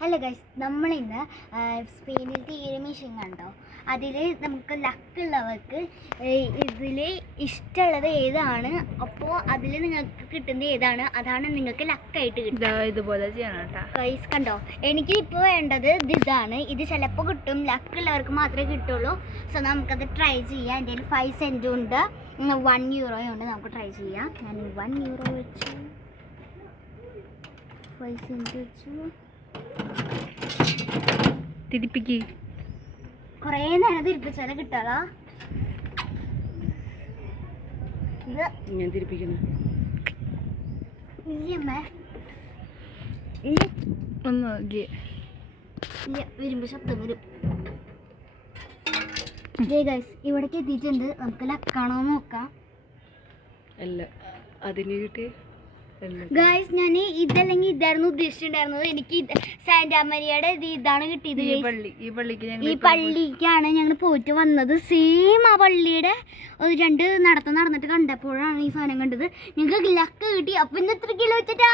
Hello guys, നമ്മളിന്ന് സ്പെയിനിലത്തെ ഈ ഒരു മെഷീൻ കണ്ടോ. അതിൽ നമുക്ക് ലക്കുള്ളവർക്ക് ഇതിൽ ഇഷ്ടമുള്ളത് ഏതാണ്, അപ്പോൾ അതിൽ നിങ്ങൾക്ക് കിട്ടുന്ന ഏതാണ് അതാണ് നിങ്ങൾക്ക് ലക്കായിട്ട് കിട്ടുക. ഇതുപോലെ ചെയ്യണം കേട്ടോ ഗൈസ്. കണ്ടോ, എനിക്കിപ്പോൾ വേണ്ടത് ഇതാണ്. ഇത് ചിലപ്പോൾ കിട്ടും, ലക്കുള്ളവർക്ക് മാത്രമേ കിട്ടുള്ളൂ. സോ നമുക്കത് ട്രൈ ചെയ്യാം. എൻ്റെ കയ്യിൽ 5 സെൻറ്റും ഉണ്ട്, 1 യൂറോയും ഉണ്ട്. നമുക്ക് ട്രൈ ചെയ്യാം. ഞാൻ 1 യൂറോ വെച്ചു, 5 സെൻറ്റ് വെച്ചു. തിരിപ്പിക്ക്. കുറേ നേരം തിരിപ്പിച്ചാലേ കിട്ടാളാ. ഇത് ഞാൻ തിരിപ്പിക്കുന്നു. ഇല്ലമ്മേ, ഒന്ന് ഇല്ല, വരുമ്പോ ശബ്ദം വരും. ഗൈസ്, ഇവിടേക്ക് എത്തിയിട്ടുണ്ട്. നമുക്ക് ലക്കാണോ നോക്കാം. അല്ല, അതിന് കിട്ടി. ഗൈസ്, ഞാൻ ഇതല്ലെങ്കിൽ ഇതായിരുന്നു ഉദ്ദേശിച്ചിട്ടുണ്ടായിരുന്നത്. എനിക്ക് സാന്റാമരിയുടെ ഇതാണ് കിട്ടിയത്. ഈ പള്ളിക്കാണ് ഞങ്ങൾ പോയിട്ട് വന്നത്. സെയിം ആ പള്ളിയുടെ 2 നടന്നിട്ട് കണ്ടപ്പോഴാണ് ഈ സാധനം കണ്ടത്. ഞങ്ങൾക്ക് ലക്ക് കിട്ടി. അപ്പം ഇന്ന് 3 കിലോ വെച്ചിട്ടാ.